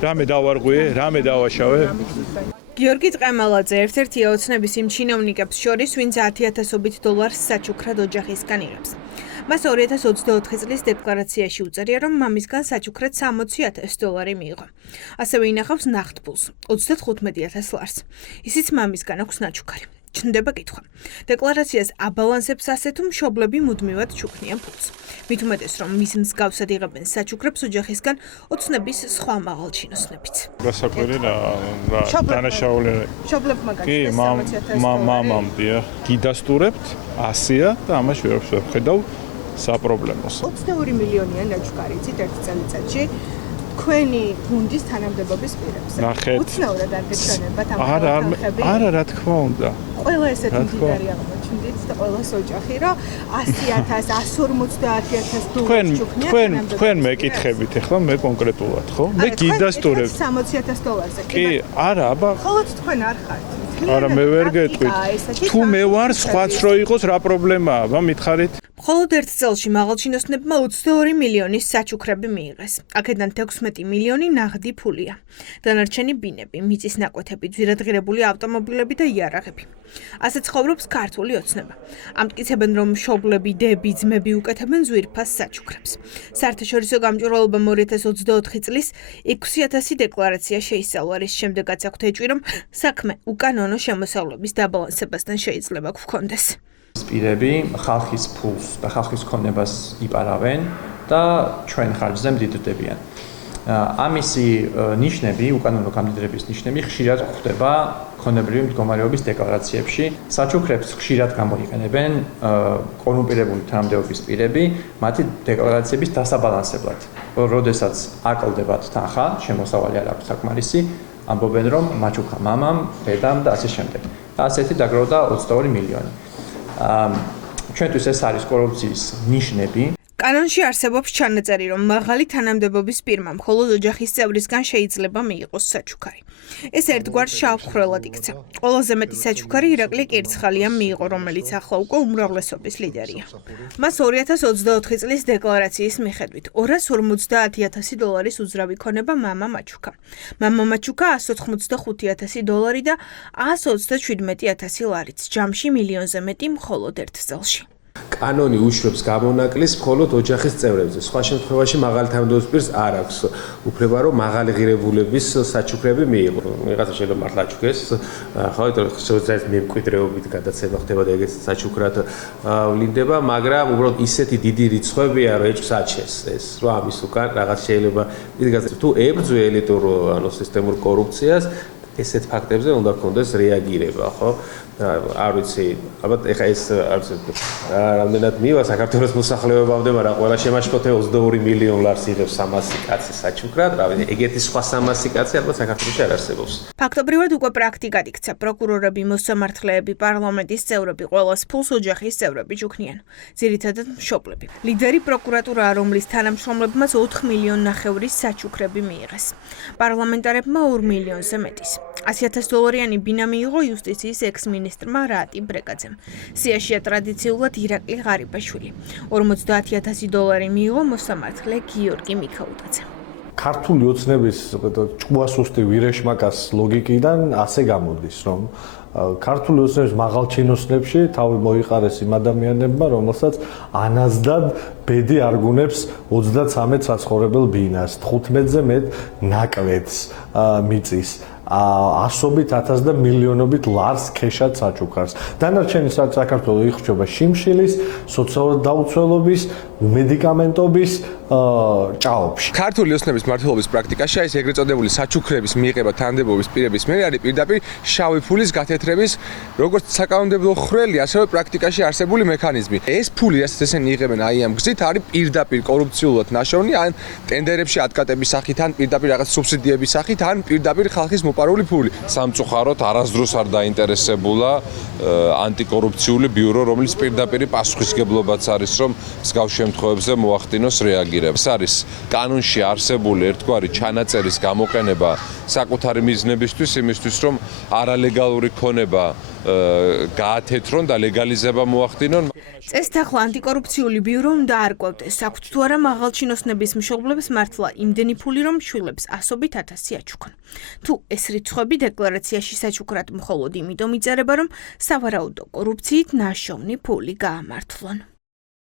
რამე დავარღვიე, რამე დავაშავე. გიორგი წყემალაძე ერთ-ერთია ოცნების იმ ჩინოვნიკებს შორის, ვინც 10,000-ობით დოლარს საჩუქრად ოჯახისგან იღებს. მას 2024 წლის დეკლარაციაში უწერია, რომ მამისგან საჩუქრად 60,000 დოლარი მიიღო. ასევე ინახავს ნახტფულს 35,000 ლარს. ისიც მამისგან აქვს ნაჩუქარი. ჩნდება კითხვა. დეკლარაციას აბალანსებს ასე თუ მშობლები მუდმივად ჩუქნიან ფულს. მით უმეტეს, რომ მის მსგავსად იღებენ საჩუქრებს ოჯახისგან ოცნების სხვა მაღალჩინოსნებიც. გასაკვირი რა დანაშაული. მშობლებმა კი, მამამ დიახ. გიდასტურებთ 100-ია და ამას ვერ ვხედავ საპრობლემოს. 22 მილიონია ნაჩუქარი იცით ერთ წელიწადში. თქვენი გუნდის თანამდებობის პირებზე. უცნაურად არ გეჩვენებათ ამ ხალხები? არა, რა თქმა უნდა. ყველა ესეთი მდიდარი აღმოჩნდით და ყველას ოჯახი, რომ 100,000, 150,000 დოლარს ჩუქნიან. თქვენ მეკითხებით ახლა მე კონკრეტულად, ხო? მე გიდასტურებ 60,000 დოლარზე. კი, არა, აბა. ხოლო თქვენ არ ხართ. არა, მე ვერ გეტყვით. თუ მე ვარ სხვაც რო იყოს, რა პრობლემაა? აბა მითხარით. მხოლოდ ერთ წელში მაღალჩინოსნებმა 22 მილიონის საჩუქრები მიიღეს. აქედან 16 მილიონი ნაღდი ფულია. დანარჩენი ბინები, მიწის ნაკვეთები, ძვირადღირებული ავტომობილები და იარაღები. ასე ცხოვრობს ქართული ოცნება. ამტკიცებენ, რომ მშობლები, დები, ძმები უკეთებენ ძვირფას საჩუქრებს. საერთაშორისო გამჭვირვალობამ 2024 წლის 6,000 დეკლარაცია შეისწავლა, რის შემდეგაც აქვთ ეჭვი, რომ საქმე უკანონო შემოსავლების დაბალანსებასთან შეიძლება გვქონდეს. პირები ხალხის ფულს და ხალხის ქონებას იპარავენ და ჩვენ ხარჯზე მდიდრდებიან. ამისი ნიშნები, უკანონო გამდიდრების ნიშნები ხშირად გვხვდება ქონებრივი მდგომარეობის დეკლარაციებში. საჩუქრებს ხშირად გამოიყენებენ კორუმპირებული თანამდებობის პირები მათი დეკლარაციების დასაბალანსებლად. როდესაც არ კლდებათ თანხა, შემოსავალი არ აქვს საკმარისი, ამბობენ, რომ მაჩუქა მამამ, დედამ და ასე შემდეგ. და ასეთი დაგროვდა 22 მილიონი. ჩვენთვის ეს არის კორუფციის ნიშნები. კანონში არსებობს ჩანაწერი, რომ მაღალი თანამდებობის პირმა მხოლოდ ოჯახის წევრისგან შეიძლება მიიღოს საჩუქარი. ეს ერთგვარ შავხრელად იქცა. ყველაზე მეტი საჩუქარი ირაკლი კირცხალიამ მიიღო, რომელიც ახლა უკვე უმრავლესობის ლიდერია. მას 2024 წლის დეკლარაციის მიხედვით 250,000 დოლარის უძრავი ქონება მამა მაჩუქა. მამა მაჩუქა 185,000 დოლარი და 127,000 ლარიც, ჯამში მილიონზე მეტი მხოლოდ ერთ წელში. კანონი უშვებს გამონაკლის მხოლოდ ოჯახის წევრებზე. სხვა შემთხვევაში მაღალი თანამდებობის პირს არ აქვს უფლება, რომ მაღალი ღირებულების საჩუქრები მიიღო. ვიღაცა შეიძლება მართლა აჩუქეს, ხო, შეიძლება მემკვიდრეობით გადაცემა ხდება და ეგეც საჩუქრად ვლინდება, მაგრამ უბრალოდ ისეთი დიდი რიცხვებია, რომ ეჭვს აჩეს ეს, რომ ამის უკან რაღაც შეიძლება ის თუ ებრძვი ელიტურ სისტემურ კორუფციას, ესეთ ფაქტებზე უნდა გქონდეს რეაგირება, ხო? არ ვიცი, ალბათ ეხა ეს არ ვიცი, რამდენად მივა საქართველოს მოსახლეობამდე, მაგრამ ყველა შემაშფოთე 22 მილიონ ლარს იღებს 300 კაცი საჩუქრად, რა ვიცი, ეგეთი სხვა 300 კაცი ალბათ საქართველოში არ არსებობს. ფაქტობრივად უკვე პრაქტიკად იქცა. პროკურორები, მოსამართლეები, პარლამენტის წევრები ყველას ფულს ოჯახის წევრები ჩუქნიან. ძირითადად მშობლები. ლიდერი პროკურატურაა, რომლის თანამშრომლებმა 4 მილიონ ნახევრის საჩუქრები მიიღეს. პარლამენტარებმა 2 მილიონზე მეტის. 100,000 დოლარიანი ბინა მიიღო იუსტიციის ექს-მინისტრმა რატი ბრეგაძემ. სიაშია ტრადიციულად ირაკლი ღარიბაშვილი. 50,000 დოლარი მიიღო მოსამართლე გიორგი მიქაუტაძემ. ქართული ოცნების ჭკუასუსტი ვირეშმაკას ლოგიკიდან ასე გამოდის, რომ ქართული ოცნების მაღალჩინოსნებში თავი მოიყარეს იმ ადამიანებმა, რომელსაც ანაზდად ბედი არგუნებს 33 საცხოვრებელ ბინას, 15-ზე მეტ ნაკვეთს მიწის. ასობით 1000 და მილიონობით ლარს ქეშად საჩუქარს. დანარჩენი საქართველოს იხრჩება შიმშილის, სოციალურ დაუცველობის, მედიკამენტობის ჭაობში. ქართული ოცნების მმართველობის პრაქტიკაში ეს ეგრეთ წოდებული საჩუქრების მიღება თანამდებობის პირების მიერ არის პირდაპირ შავი ფულის გათეთრების როგორც საკანონმდებლო ხრელი, ასევე პრაქტიკაში არსებული მექანიზმი. ეს ფული, რასაც ესენი იღებენ აი ამ გზით, არის პირდაპირ კორუფციულად ნაშოვნი, ან ტენდერებში ატკატების სახით, ან პირდაპირ რაღაც სუბსიდიების სახით, ან პირდაპირ ხალხის მოპარული ფული. სამწუხაროდ არასდროს არ დაინტერესებულა ანტიკორუფციული ბიურო, რომელიც პირდაპირ პასუხისგებლობაც არის, რომ მსგავს შემთხვევებზე მოახდინოს რეაგირება. ეს არის კანონში არსებული ერთგვარი ჩანაწერის გამოყენება საკუთარი მიზნებისთვის, იმისთვის, რომ არალეგალური ქონება გაათეთრონ და ლეგალიზება მოახდინონ. წესთახლა ანტიკორუფციული ბიურო უნდა არკვევდეს, აქვთ თუ არა მაღალჩინოსნების მშობლებს მართლა იმდენი ფული, რომ შვილებს ასობით 1000 აჩუქონ. თუ ეს რიცხვები დეკლარაციაში საჩუქრად მხოლოდ იმიტომ იწერება, რომ სავარაუდო კორუფციით ნაშოვნი ფული გაამართლონ.